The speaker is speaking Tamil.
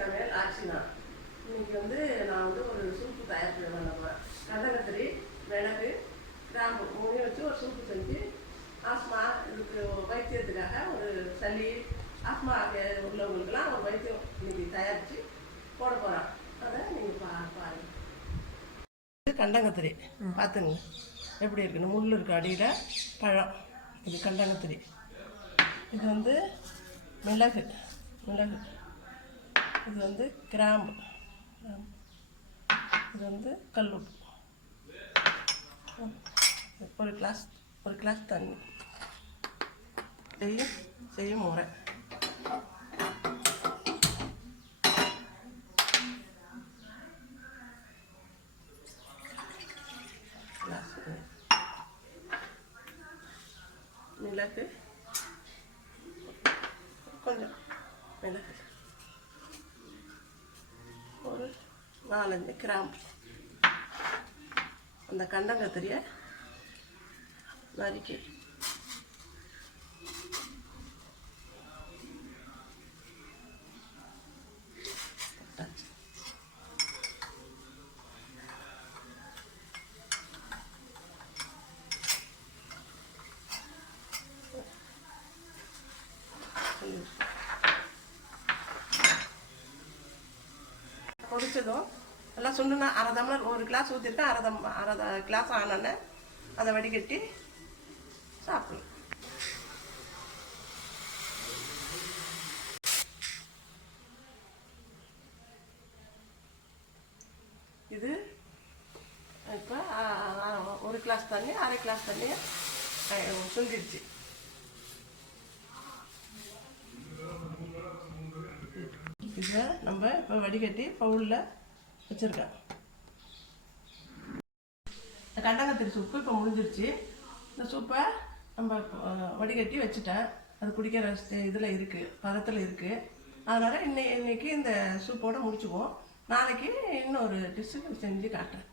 சமையல் ஆச்சுனா இன்னைக்கு நான் ஒரு சூப்பு தயார் பண்ண போகிறேன். கடலைக்கத்திரி, மிளகு, கிராம்பு மூணையும் வச்சு ஒரு சூப்பு செஞ்சு ஆஸ்மா இதுக்கு வைத்தியத்துக்காக ஒரு சளி ஆஸ்மா உள்ளவங்களுக்கெல்லாம் ஒரு வைத்தியம் இன்னைக்கு தயாரித்து போட போகிறோம். அதை நீங்கள் பாருங்கள். கண்டங்கத்திரி பார்த்துங்க எப்படி இருக்குன்னு. முள் இருக்கு அடியில், பழம். இது கண்டங்கத்திரி. இது மிளகு, இது கிராம்பு, இது கல்லுப்பு. ஒரு கிளாஸ் தண்ணி. செய்யும் முறை மிளகு, கொஞ்சம் மிளகு, ஒரு 4-5 கிராம்பு. அந்த கண்டங்கத்திரியை நறுக்கி கொதிச்சதும் எல்லாம் சுண்டுனா அரை டம்ளர், ஒரு கிளாஸ் ஊற்றிருக்கேன். அரை கிளாஸ் ஆனோன்னே அதை வடிகட்டி சாப்பிடலாம். இது இப்போ ஒரு கிளாஸ் தண்ணி, அரை கிளாஸ் தண்ணியை சுண்டிடுச்சு. இதை நம்ம இப்போ வடிகட்டி பவுலில் வச்சுருக்கேன். கண்டங்கத்திரி சூப்பு இப்போ முடிஞ்சிருச்சு. இந்த சூப்பை நம்ம வடிகட்டி வச்சுட்டேன். அது குடிக்கிற இதில் இருக்குது, பதத்தில் இருக்குது. அதனால் இன்னைக்கு இந்த சூப்போடு முடிச்சுக்குவோம். நாளைக்கு இன்னொரு டிஷ்ஷுக்கு செஞ்சு காட்டுறேன்.